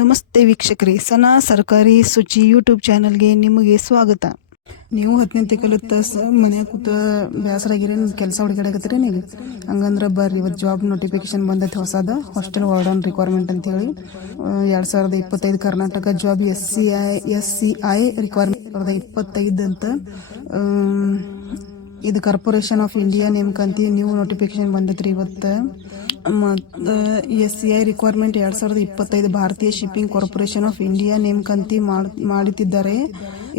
ನಮಸ್ತೆ ವೀಕ್ಷಕರೇ, ಸನಾ ಸರ್ಕಾರಿ ಶುಚಿ ಯೂಟ್ಯೂಬ್ ಚಾನಲ್ಗೆ ನಿಮಗೆ ಸ್ವಾಗತ. ನೀವು 10ನೇ ಕಲಿತ ಮನ್ಯಾಗ ಕೂತ ಬೇಸರಾಗಿರಿ, ಕೆಲಸ ಹುಡುಗಾಡಕತ್ತೀರಿ ನೀವು. ಹಂಗಂದ್ರೆ ಬರ್ರಿ, ಇವತ್ತು ಜಾಬ್ ನೋಟಿಫಿಕೇಶನ್ ಬಂದೈತೆ ಹೊಸದ, ಹಾಸ್ಟೆಲ್ ವಾರ್ಡನ್ ರಿಕ್ವೈರ್ಮೆಂಟ್ ಅಂತೇಳಿ. 2025 ಕರ್ನಾಟಕ ಜಾಬ್ SCI ರಿಕ್ವೈರ್ಮೆಂಟ್ 2025 ಅಂತ. ಇದು ಕಾರ್ಪೊರೇಷನ್ ಆಫ್ ಇಂಡಿಯಾ ನೇಮಕಾತಿ ನ್ಯೂ ನೋಟಿಫಿಕೇಶನ್ ಬಂದೈತ್ರಿ ಇವತ್ತು. ಮತ್ತು SCI ರಿಕ್ವೈರ್ಮೆಂಟ್ 2025 ಭಾರತೀಯ ಶಿಪ್ಪಿಂಗ್ ಕಾರ್ಪೊರೇಷನ್ ಆಫ್ ಇಂಡಿಯಾ ನೇಮಕಾತಿ ಮಾಡುತ್ತಿದ್ದಾರೆ.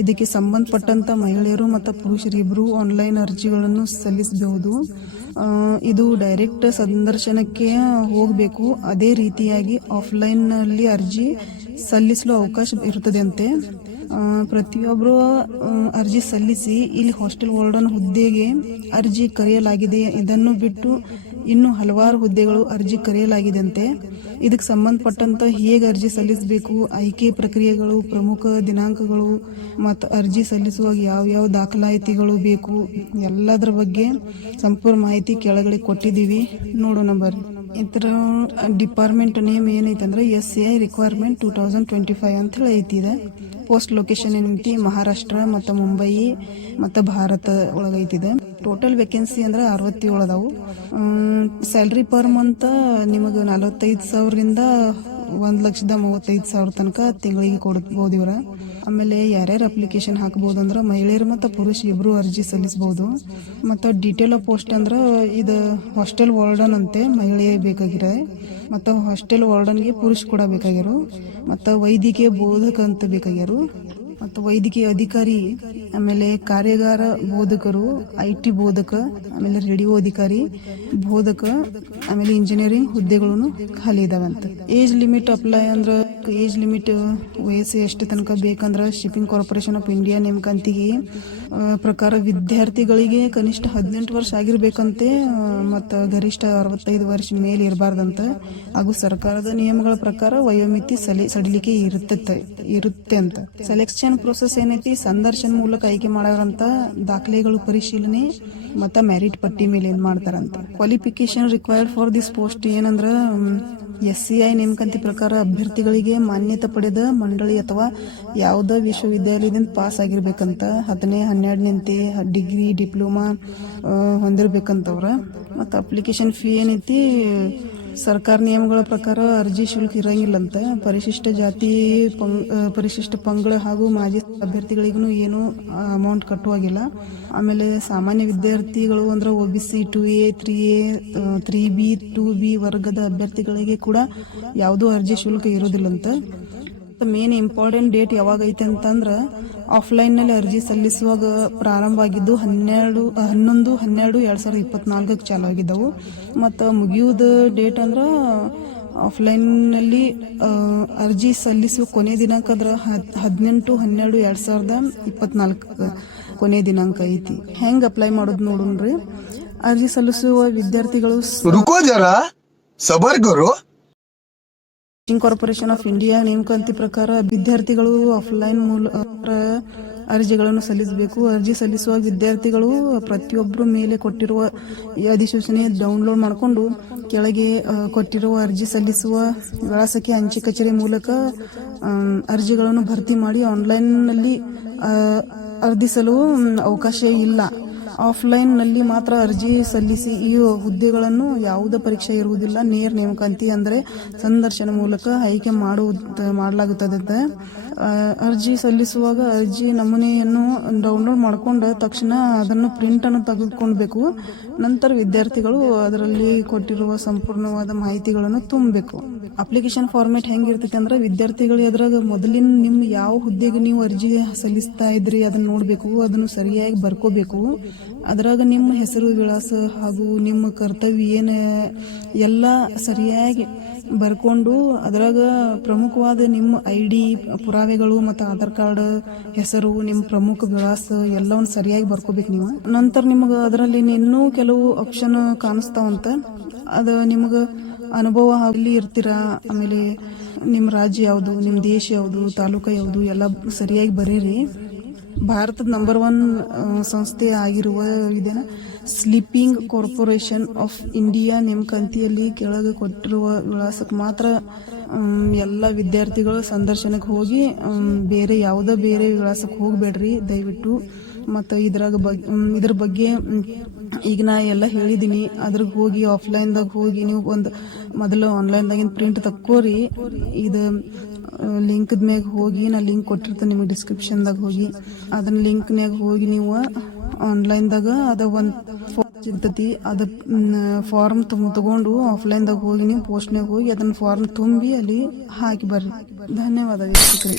ಇದಕ್ಕೆ ಸಂಬಂಧಪಟ್ಟಂತ ಮಹಿಳೆಯರು ಮತ್ತು ಪುರುಷರಿಬ್ಬರು ಆನ್ಲೈನ್ ಅರ್ಜಿಗಳನ್ನು ಸಲ್ಲಿಸಬಹುದು. ಇದು ಡೈರೆಕ್ಟ್ ಸಂದರ್ಶನಕ್ಕೆ ಹೋಗಬೇಕು. ಅದೇ ರೀತಿಯಾಗಿ ಆಫ್ಲೈನ್ನಲ್ಲಿ ಅರ್ಜಿ ಸಲ್ಲಿಸಲು ಅವಕಾಶ ಇರುತ್ತದೆ ಅಂತೆ. ಪ್ರತಿಯೊಬ್ಬರು ಅರ್ಜಿ ಸಲ್ಲಿಸಿ. ಇಲ್ಲಿ ಹಾಸ್ಟೆಲ್ ವಾರ್ಡನ್ ಹುದ್ದೆಗೆ ಅರ್ಜಿ ಕರೆಯಲಾಗಿದೆ. ಇದನ್ನು ಬಿಟ್ಟು ಇನ್ನು ಹಲವಾರು ಹುದ್ದೆಗಳು ಅರ್ಜಿ ಕರೆಯಲಾಗಿದೆಯಂತೆ. ಇದಕ್ಕೆ ಸಂಬಂಧಪಟ್ಟಂತ ಹೇಗೆ ಅರ್ಜಿ ಸಲ್ಲಿಸಬೇಕು, ಆಯ್ಕೆ ಪ್ರಕ್ರಿಯೆಗಳು, ಪ್ರಮುಖ ದಿನಾಂಕಗಳು ಮತ್ತು ಅರ್ಜಿ ಸಲ್ಲಿಸುವಾಗ ಯಾವ ದಾಖಲಾತಿಗಳು ಬೇಕು, ಎಲ್ಲದರ ಬಗ್ಗೆ ಸಂಪೂರ್ಣ ಮಾಹಿತಿ ಕೆಳಗಡೆ ಕೊಟ್ಟಿದ್ದೀವಿ. ನೋಡೋಣ ಬರ್ರಿ. ಇದರ ಡಿಪಾರ್ಟ್ಮೆಂಟ್ ನೇಮ್ ಏನೈತೆ ಅಂದ್ರೆ SCI ರಿಕ್ವೈರ್ಮೆಂಟ್ 2025 ಅಂತ ಹೇಳಿ ಐತಿ. ಇದೆ ಪೋಸ್ಟ್ ಲೊಕೇಶನ್ ಏನೈತಿ ಮಹಾರಾಷ್ಟ್ರ ಮತ್ತು ಮುಂಬೈ ಮತ್ತು ಭಾರತ ಒಳಗೈತಿದೆ. ಟೋಟಲ್ ವೇಕೆನ್ಸಿ ಅಂದ್ರೆ 67 ಅದಾವು. ಸ್ಯಾಲ್ರಿ ಪರ್ ಮಂತ್ ನಿಮಗೆ 45,000ರಿಂದ 1,35,000 ತನಕ ತಿಂಗಳಿಗೆ ಕೊಡ್ಬೋದು ಇವ್ರ. ಆಮೇಲೆ ಯಾರ್ಯಾರು ಅಪ್ಲಿಕೇಶನ್ ಹಾಕ್ಬೋದು ಅಂದ್ರೆ ಮಹಿಳೆಯರು ಮತ್ತು ಪುರುಷ ಇಬ್ರು ಅರ್ಜಿ ಸಲ್ಲಿಸಬಹುದು. ಮತ್ತು ಡೀಟೇಲ್ ಆಫ್ ಪೋಸ್ಟ್ ಅಂದ್ರೆ ಇದು ಹಾಸ್ಟೆಲ್ ವಾರ್ಡನ್ ಅಂತೆ ಮಹಿಳೆ ಬೇಕಾಗಿರೋ, ಮತ್ತು ಹಾಸ್ಟೆಲ್ ವಾರ್ಡನ್ಗೆ ಪುರುಷ ಕೂಡ ಬೇಕಾಗ್ಯಾರು, ಮತ್ತು ವೈದ್ಯಕೀಯ ಬೋಧಕ ಅಂತ ಬೇಕಾಗ್ಯಾರು, ಮತ್ತು ವೈದ್ಯಕೀಯ ಅಧಿಕಾರಿ, ಆಮೇಲೆ ಕಾರ್ಯಾಗಾರ ಬೋಧಕರು, IT ಬೋಧಕ, ಆಮೇಲೆ ರೇಡಿಯೋ ಅಧಿಕಾರಿ ಬೋಧಕ, ಆಮೇಲೆ ಇಂಜಿನಿಯರಿಂಗ್ ಹುದ್ದೆಗಳನ್ನು ಖಾಲಿ ಇದಾವಂತ. ಏಜ್ ಲಿಮಿಟ್ ಅಪ್ಲೈ ಅಂದ್ರೆ ಏಜ್ ಲಿಮಿಟ್ ವಯಸ್ಸು ಎಷ್ಟು ತನಕ ಬೇಕಂದ್ರೆ ಶಿಪ್ಪಿಂಗ್ ಕಾರ್ಪೊರೇಷನ್ ಆಫ್ ಇಂಡಿಯಾ ನೇಮಕಾತಿಗೆ ಪ್ರಕಾರ ವಿದ್ಯಾರ್ಥಿಗಳಿಗೆ ಕನಿಷ್ಠ 18 ವರ್ಷ ಆಗಿರ್ಬೇಕಂತೆ, ಮತ್ತು ಗರಿಷ್ಠ 65 ವರ್ಷ ಮೇಲೆ ಇರಬಾರ್ದಂತ. ಹಾಗೂ ಸರ್ಕಾರದ ನಿಯಮಗಳ ಪ್ರಕಾರ ವಯೋಮಿತಿ ಸಡಿಲಿಕೆ ಇರುತ್ತೆ ಅಂತ. ಸೆಲೆಕ್ಷನ್ ಪ್ರೊಸೆಸ್ ಏನೈತಿ, ಸಂದರ್ಶನ ಮೂಲಕ ಆಯ್ಕೆ ಮಾಡೋರಂತ, ದಾಖಲೆಗಳು ಪರಿಶೀಲನೆ ಮತ್ತು ಮೆರಿಟ್ ಪಟ್ಟಿ ಮೇಲೆ ಏನ್ ಮಾಡ್ತಾರಂತ. Qualification required for this post ಏನಂದ್ರ SCI ನೇಮಕಾತಿ ಪ್ರಕಾರ ಅಭ್ಯರ್ಥಿಗಳಿಗೆ ಮಾನ್ಯತೆ ಪಡೆದ ಮಂಡಳಿ ಅಥವಾ ಯಾವುದೇ ವಿಶ್ವವಿದ್ಯಾಲಯದಿಂದ ಪಾಸ್ ಆಗಿರ್ಬೇಕಂತ. 10-12 ಡಿಗ್ರಿ ಡಿಪ್ಲೊಮಾ ಹೊಂದಿರ್ಬೇಕಂತವ್ರ. ಮತ್ತು ಅಪ್ಲಿಕೇಶನ್ ಫೀ ಏನೈತಿ, ಸರ್ಕಾರ ನಿಯಮಗಳ ಪ್ರಕಾರ ಅರ್ಜಿ ಶುಲ್ಕ ಇರಂಗಿಲ್ಲಂತ. ಪರಿಶಿಷ್ಟ ಜಾತಿ, ಪರಿಶಿಷ್ಟ ಪಂಗಡ ಹಾಗೂ ಮಾಜಿ ಅಭ್ಯರ್ಥಿಗಳಿಗೂ ಏನು ಅಮೌಂಟ್ ಕಟ್ಟುವಾಗಿಲ್ಲ. ಆಮೇಲೆ ಸಾಮಾನ್ಯ ವಿದ್ಯಾರ್ಥಿಗಳು ಅಂದ್ರೆ OBC 2A 3A 3B 2B ವರ್ಗದ ಅಭ್ಯರ್ಥಿಗಳಿಗೆ ಕೂಡ ಯಾವುದೂ ಅರ್ಜಿ ಶುಲ್ಕ ಇರೋದಿಲ್ಲಂತ. ಮೇನ್ ಇಂಪಾರ್ಟೆಂಟ್ ಡೇಟ್ ಯಾವಾಗ ಐತೆ ಅಂತಂದ್ರೆ ಆಫ್ಲೈನ್ ನಲ್ಲಿ ಅರ್ಜಿ ಸಲ್ಲಿಸುವಾಗ ಪ್ರಾರಂಭ ಆಗಿದ್ದು 11/12/2024 ಚಾಲು ಆಗಿದ್ದವು. ಮತ್ತು ಮುಗಿಯುವುದು ಡೇಟ್ ಅಂದ್ರೆ ಆಫ್ಲೈನ್ ನಲ್ಲಿ ಅರ್ಜಿ ಸಲ್ಲಿಸುವ ಕೊನೆ ದಿನಾಂಕ ಅಂದ್ರೆ 18/12/2024 ಕೊನೆ ದಿನಾಂಕ ಐತಿ. ಹೆಂಗ್ ಅಪ್ಲೈ ಮಾಡೋದು ನೋಡೋಣ್ರಿ. ಅರ್ಜಿ ಸಲ್ಲಿಸುವ ವಿದ್ಯಾರ್ಥಿಗಳು ಕಾರ್ಪೊರೇಷನ್ ಆಫ್ ಇಂಡಿಯಾ ನೇಮಕಾತಿ ಪ್ರಕಾರ ವಿದ್ಯಾರ್ಥಿಗಳು ಆಫ್ಲೈನ್ ಮೂಲಕ ಅರ್ಜಿಗಳನ್ನು ಸಲ್ಲಿಸಬೇಕು. ಅರ್ಜಿ ಸಲ್ಲಿಸುವ ವಿದ್ಯಾರ್ಥಿಗಳು ಪ್ರತಿಯೊಬ್ಬರ ಮೇಲೆ ಕೊಟ್ಟಿರುವ ಅಧಿಸೂಚನೆ ಡೌನ್ಲೋಡ್ ಮಾಡಿಕೊಂಡು ಕೆಳಗೆ ಕೊಟ್ಟಿರುವ ಅರ್ಜಿ ಸಲ್ಲಿಸುವ ವಿಳಾಸಕ್ಕೆ ಅಂಚೆ ಕಚೇರಿ ಮೂಲಕ ಅರ್ಜಿಗಳನ್ನು ಭರ್ತಿ ಮಾಡಿ ಆನ್ಲೈನ್ನಲ್ಲಿ ಅರ್ಜಿಸಲು ಅವಕಾಶ ಇಲ್ಲ. ಆಫ್ಲೈನ್ ನಲ್ಲಿ ಮಾತ್ರ ಅರ್ಜಿ ಸಲ್ಲಿಸಿ. ಈ ಹುದ್ದೆಗಳನ್ನು ಯಾವುದೇ ಪರೀಕ್ಷೆ ಇರುವುದಿಲ್ಲ. ನೇರ ನೇಮಕಾತಿ ಅಂದ್ರೆ ಸಂದರ್ಶನ ಮೂಲಕ ಆಯ್ಕೆ ಮಾಡಲಾಗುತ್ತದೆ. ಅರ್ಜಿ ಸಲ್ಲಿಸುವಾಗ ಅರ್ಜಿ ನಮೂನೆಯನ್ನು ಡೌನ್ಲೋಡ್ ಮಾಡಿಕೊಂಡ ತಕ್ಷಣ ಅದನ್ನು ಪ್ರಿಂಟ್ ಅನ್ನು ತೆಗೆದುಕೊಳ್ಬೇಕು. ನಂತರ ವಿದ್ಯಾರ್ಥಿಗಳು ಅದರಲ್ಲಿ ಕೊಟ್ಟಿರುವ ಸಂಪೂರ್ಣವಾದ ಮಾಹಿತಿಗಳನ್ನು ತುಂಬಬೇಕು. ಅಪ್ಲಿಕೇಶನ್ ಫಾರ್ಮೇಟ್ ಹೆಂಗಿರ್ತೈತಿ ಅಂದ್ರೆ ವಿದ್ಯಾರ್ಥಿಗಳು ಅದ್ರಾಗ ಮೊದಲಿನ ನಿಮ್ಮ ಯಾವ ಹುದ್ದೆಗೆ ನೀವು ಅರ್ಜಿ ಸಲ್ಲಿಸ್ತಾ ಇದ್ರಿ ಅದನ್ನ ನೋಡ್ಬೇಕು, ಅದನ್ನು ಸರಿಯಾಗಿ ಬರ್ಕೋಬೇಕು. ಅದ್ರಾಗ ನಿಮ್ಮ ಹೆಸರು, ವಿಳಾಸ ಹಾಗೂ ನಿಮ್ಮ ಕರ್ತವ್ಯ ಏನು ಎಲ್ಲ ಸರಿಯಾಗಿ ಬರ್ಕೊಂಡು ಅದರಾಗ ಪ್ರಮುಖವಾದ ನಿಮ್ಮ ID ಪುರಾವೆಗಳು ಮತ್ತು ಆಧಾರ್ ಕಾರ್ಡ್, ಹೆಸರು, ನಿಮ್ಮ ಪ್ರಮುಖ ವಿಳಾಸ ಎಲ್ಲವನ್ನು ಸರಿಯಾಗಿ ಬರ್ಕೋಬೇಕು ನೀವು. ನಂತರ ನಿಮ್ಗೆ ಅದರಲ್ಲಿ ಇನ್ನೂ ಕೆಲವು ಆಪ್ಷನ್ ಕಾಣಿಸ್ತಾವಂತ. ಅದು ನಿಮ್ಗೆ ಅನುಭವ ಅಲ್ಲಿ ಇರ್ತೀರಾ, ಆಮೇಲೆ ನಿಮ್ಮ ರಾಜ್ಯ ಯಾವುದು, ನಿಮ್ಮ ದೇಶ ಯಾವುದು, ತಾಲೂಕು ಯಾವುದು ಎಲ್ಲ ಸರಿಯಾಗಿ ಬರೀರಿ. ಭಾರತದ ನಂಬರ್ 1 ಸಂಸ್ಥೆ ಆಗಿರುವ ಸ್ಲೀಪಿಂಗ್ ಕಾರ್ಪೊರೇಷನ್ ಆಫ್ ಇಂಡಿಯಾ ನೇಮಕಾತಿಯಲ್ಲಿ ಕೆಳಗೆ ಕೊಟ್ಟಿರುವ ವಿಳಾಸಕ್ಕೆ ಮಾತ್ರ ಎಲ್ಲ ವಿದ್ಯಾರ್ಥಿಗಳು ಸಂದರ್ಶನಕ್ಕೆ ಹೋಗಿ ಬೇರೆ ಯಾವುದೇ ಬೇರೆ ವಿಳಾಸಕ್ಕೆ ಹೋಗಬೇಡ್ರಿ ದಯವಿಟ್ಟು. ಮತ್ತು ಇದ್ರ ಬಗ್ಗೆ ಈಗ ನಾ ಎಲ್ಲ ಹೇಳಿದ್ದೀನಿ. ಅದ್ರಾಗ ಹೋಗಿ ಆಫ್ಲೈನ್ದಾಗ ಹೋಗಿ ನೀವು ಒಂದು ಮೊದಲು ಆನ್ಲೈನ್ದಾಗಿನ ಪ್ರಿಂಟ್ ತಕ್ಕೋರಿ. ಇದು ಲಿಂಕ್ದ ಮ್ಯಾಗ ಹೋಗಿ ನಾ ಲಿಂಕ್ ಕೊಟ್ಟಿರ್ತೇನೆ ನಿಮಗೆ ಡಿಸ್ಕ್ರಿಪ್ಷನ್ದಾಗ ಹೋಗಿ ಅದನ್ನ ಲಿಂಕ್ನ್ಯಾಗ ಹೋಗಿ ನೀವು ಆನ್ಲೈನ್ದಾಗ ಅದ ಒಂದು ಸಿಗ್ತತಿ. ಅದು ಫಾರ್ಮ್ ತಗೊಂಡು ಆಫ್ಲೈನ್ದಾಗ ಹೋಗಿ ನೀವು ಪೋಸ್ಟ್ನಾಗ ಹೋಗಿ ಅದನ್ನ ಫಾರ್ಮ್ ತುಂಬಿ ಅಲ್ಲಿ ಹಾಕಿ ಬರ್ರಿ. ಧನ್ಯವಾದ ವೀಕ್ಷಕರೇ.